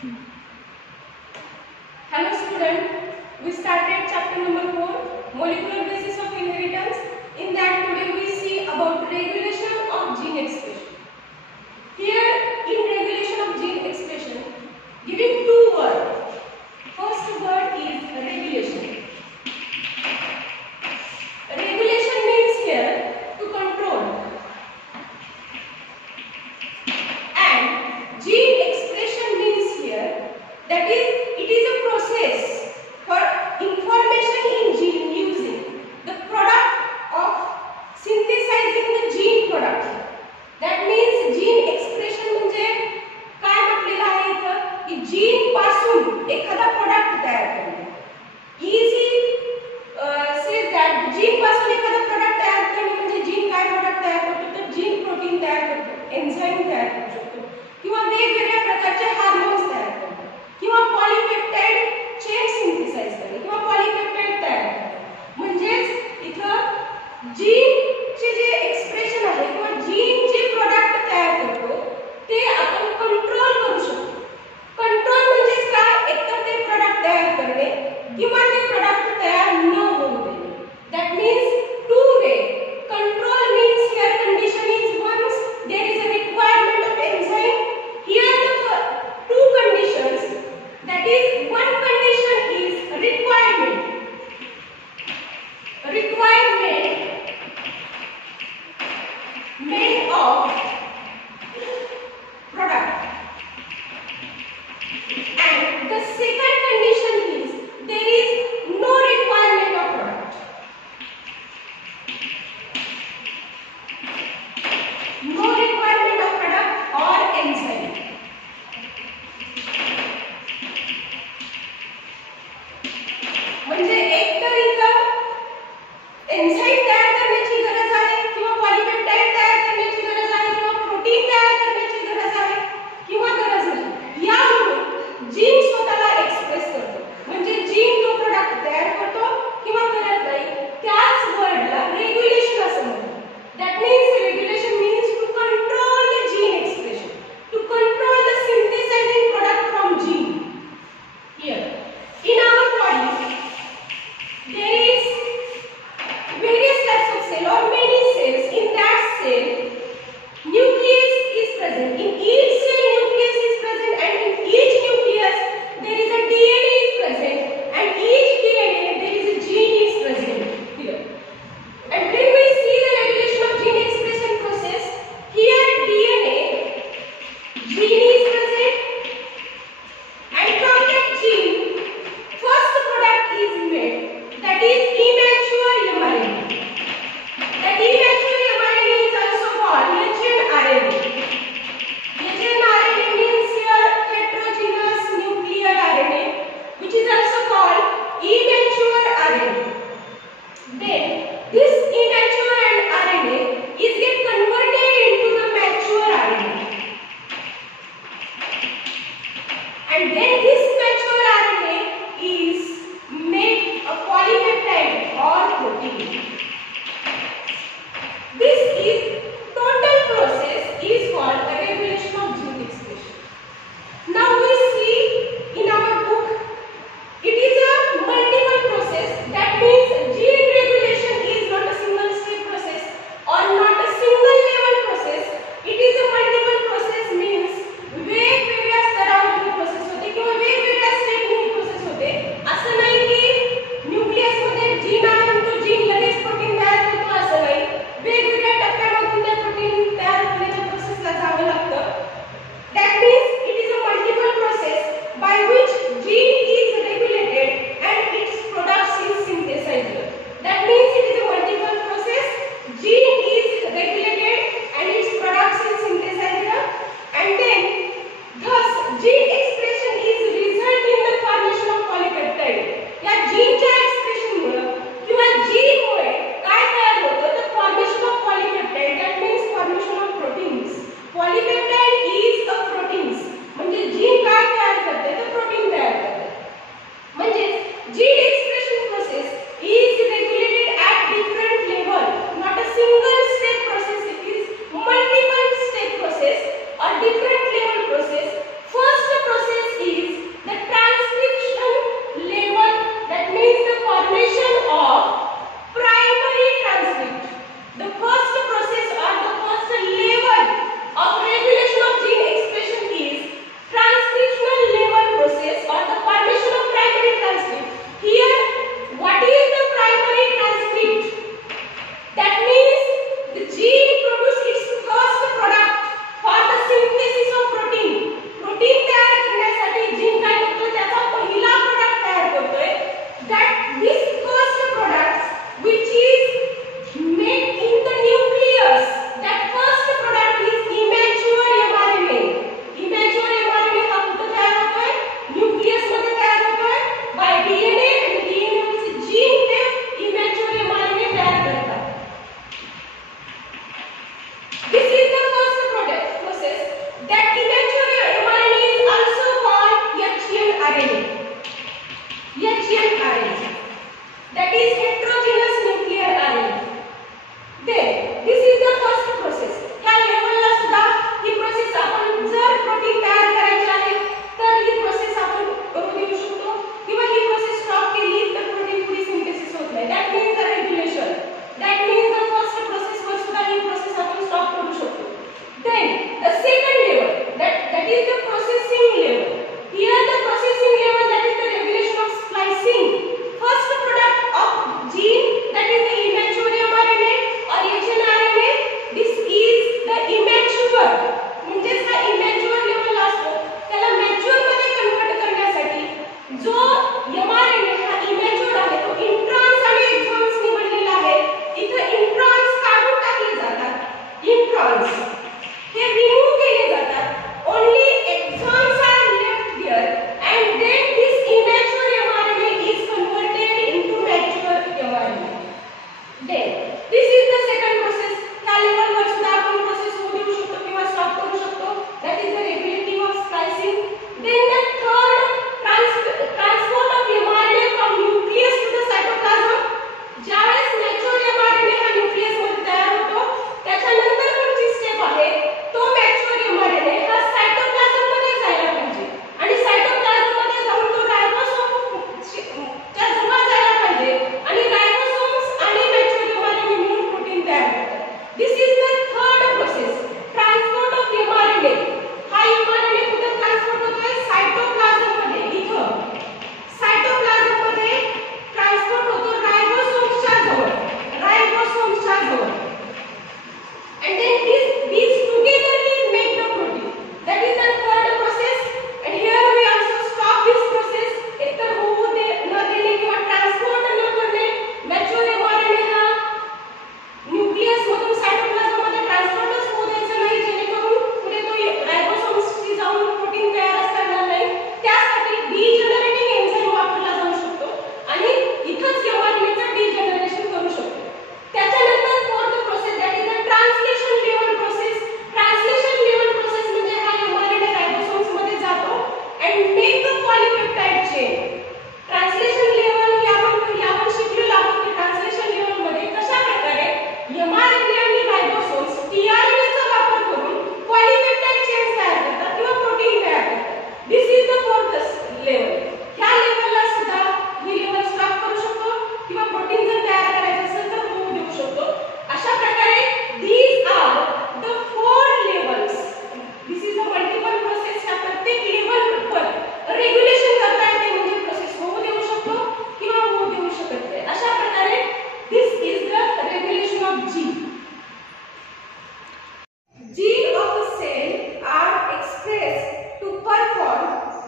Hello student, we started chapter number 4, molecular basis of inheritance. In that today we see about regulation of gene expression. Here in regulation of gene expression, giving two words. First word is regulation. Regulation means here to control. And gene expression means here that is it is a process for information in gene using the product of synthesizing the gene product. That means gene expression म्हणजे काय म्हटलेलं आहे इथं की gene पासून एखादा product तयार करणे. इजी सेज दॅट जीन पासून एखादा प्रोडक्ट तयार करणे म्हणजे जीन काय प्रोडक्ट तयार करतो तर जीन प्रोटीन तयार करतो, एन्झाइम तयार करू शकतो किंवा वेगवेगळ्या प्रकारचे हार्मोन्स तयार करतो किंवा पॉलीपेप्टाइड चेन सिंथेसाइज करणे किंवा पॉलीपेप्टाइड तयार करणे. म्हणजेच इथं जीनचे जे एक्सप्रेशन आहे किंवा जीन जे प्रोडक्ट तयार करतो ते आपण कंट्रोल करू शकतो. कंट्रोल म्हणजे काय, एकतर ते प्रोडक्ट तयार करणे किंवा ते प्रोडक्ट तयार न होऊ देणे. That means two way. Control means here condition is once there is a requirement of enzyme. Here the two conditions, that is one condition is requirement made of product, and the second condition is there is no requirement of product. No requirement of product or enzyme. म्हणजे एक तर इथं enzyme तयार करण्याची गरज आहे किंवा polypeptide तयार करण्याची गरज आहे किंवा प्रोटीन तयार करण्याची गरज आहे किंवा गरज नाही. यामुळे जीन स्वतःला एक्सप्रेस करतो. म्हणजे जीन तो प्रोडक्ट तयार करतो किंवा करत नाही. त्याच वर्डला रेग्युलेशन असं म्हणतात. That means regulation means to control the gene expression, to control the synthesising product from gene. Here in our body there is various types of cell or many cells. In that cell nucleus is present. In each cell nucleus is present, and in each nucleus there is a DNA is present, and each DNA there is a gene is present here. And when we see the regulation of gene expression process, here DNA gene is present, and from that gene first product is made, that is immature mRNA. That immature mRNA is also called hnRNA. hnRNA means here heterogeneous nuclear RNA, which is also called immature RNA. Then this immature RNA is get converted into the mature RNA, and then this mature RNA is made a polypeptide or protein. This is total process is called a regulation of gene expression. Now we see in our book it is a multiple process. That means gene regulation is not a single step process or not a single level process. It is a multiple process means वेगवेगळ्या स्तरावर process होते किंवा वेगवेगळ्या स्टेपने process होते. असं नाही की nucleus मध्ये जीन आहे आणि तो जीन लगेच प्रोटीन तयार करतो असं नाही. वेगवेगळ्या टप्प्यामधून त्या प्रोटीन तयार होण्याच्या प्रोसेसला जावं लागतं. That means it is a multiple process by which gene is regulated and its products is synthesized. That means it is a multiple process. Gene is regulated and its products is synthesized, and then thus gene expression is result in the formation of polypeptide. या जीनच्या expression मुळे किंवा gene मुळे काय तयार होतं तर formation of polypeptide. That means formation of proteins. Polypeptide is a proteins. म्हणजे gene काय तयार करते तर प्रोटीन तयार करते. म्हणजे gene expression process is regulated at different level, not a single step process. It is multiple step process or different level process. First process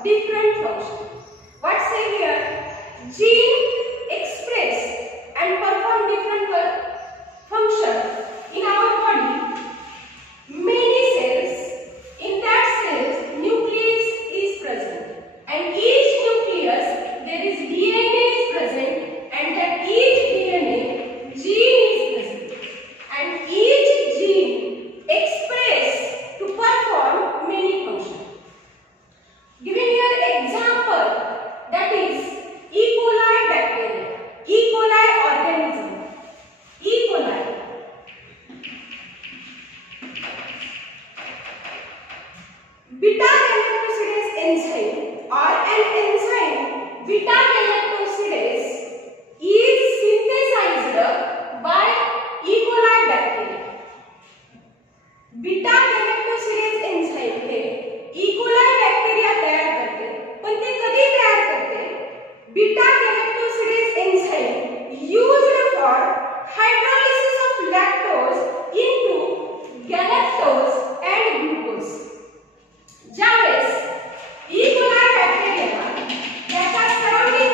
different function. What say here? Gene express and perform different function in our body. Many cells, in that cells nucleus is present, and each nucleus there is DNA is present, and that each DNA gene is present, and each gene express to perform many functions. Giving here example, that is E. coli bacteria, E. coli organism, E. coli. Beta-galactosidase enzyme or an enzyme beta-galactosidase is synthesized by E. coli bacteria. Beta-galactosidase enzyme hey E. coli bacteria तयार करते, पण ते कधी तयार करते? Beta-galactosidase enzyme used for hydrolysis of lactose into galactose and glucose. ज्यावेळेस E. coli बॅक्टेरियाला त्याच्या surrounding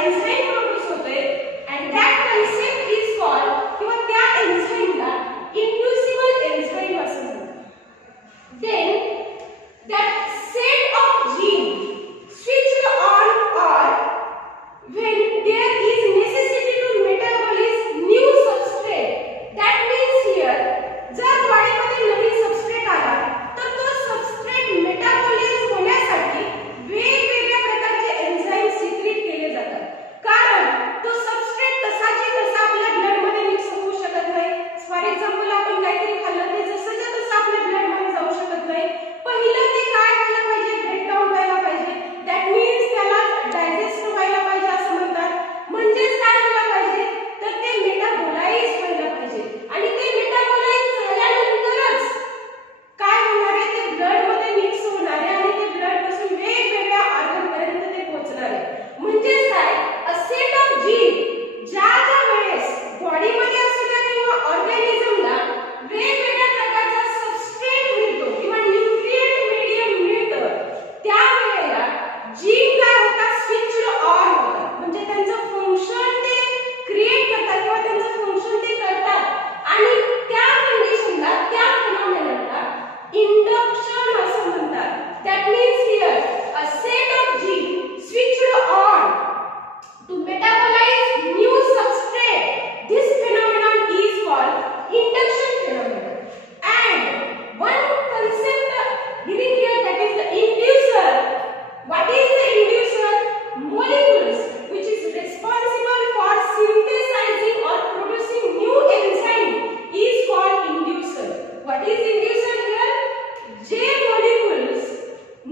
enzyme produce होते and that concept is called किंवा त्या एन्झाईमला inducible enzyme असं म्हणतात. Then that set of gene switched on or when there is necessity to metabolize new substrate. That means here जर बॉडीमध्ये नवीन substrate आला तर तो सबस्ट्रेट मेटाबॉलाइज होण्यासाठी वेगवेगळ्या प्रकारचे एन्झाईम सिक्रीट केले जातात. कारण तो सबस्ट्रेट तसाची तसा आपल्या ब्लड मध्ये मिक्स होऊ शकत नाही. फॉर एक्झाम्पल आपण काहीतरी खाल्लं ते जसंच्या तसं आपल्या ब्लड मध्ये जाऊ शकत नाही. पहिलं ते काय व्हायला पाहिजे, ब्रेक डाऊन व्हायला पाहिजे. दॅट मीन्स त्याला डायजेस्ट व्हायला पाहिजे असं म्हणतात. म्हणजेच काय व्हायला पाहिजे तर ते मेटाबोलाइज व्हायला पाहिजे आणि ते मेटाबोलाइज झाल्यानंतरच काय होणार आहे ते ब्लड मध्ये मिक्स होणार आहे आणि ते ब्लड पासून वेगवेगळ्या ऑर्गन पर्यंत ते पोहोचणार आहे. म्हणजेच काय अ सेट ऑफ जीन ज्या वेळेस बॉडी मध्ये असू द्या किंवा ऑर्गॅनिझमला वेगवेगळ्या प्रकारचा सबस्ट्रेट मिळतो किंवा न्यूट्रिएंट मीडियम मिळतं त्यावेळेला जीन काय होतात स्विच्ड ऑन होतात. म्हणजे त्यांचं फंक्शन ते क्रिएट करतात किंवा त्यांचं फंक्शन ते करतात आणि त्या कंडिशनला त्या फिनॉमेननला इंडक्शन असं म्हणतात. That means here a set of gene switched on to metabolize new substrate. This phenomenon is called induction phenomenon. And one concept giving here, that is the inducer. What is the inducer? Molecules which is responsible for synthesizing or producing new enzyme is called inducer. What is inducer here? J molecules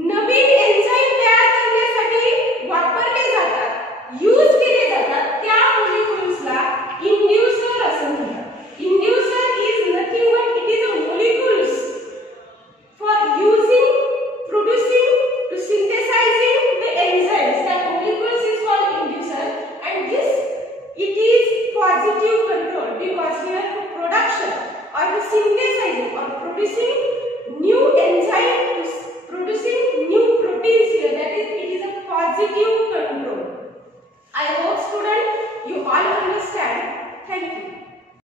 Naveen enzyme तयार करण्यासाठी वापरले जातात, use केले जातात, त्या मोलिक्युल्सला inducer असं म्हणतात. Inducer is nothing but it is a molecules for using, producing, to synthesising the enzymes. That molecules is called inducer and this it is positive control because here to production or to synthesizing or producing new enzyme, to producing new proteins here, that is it is a positive control. I hope student you all understand. Thank you.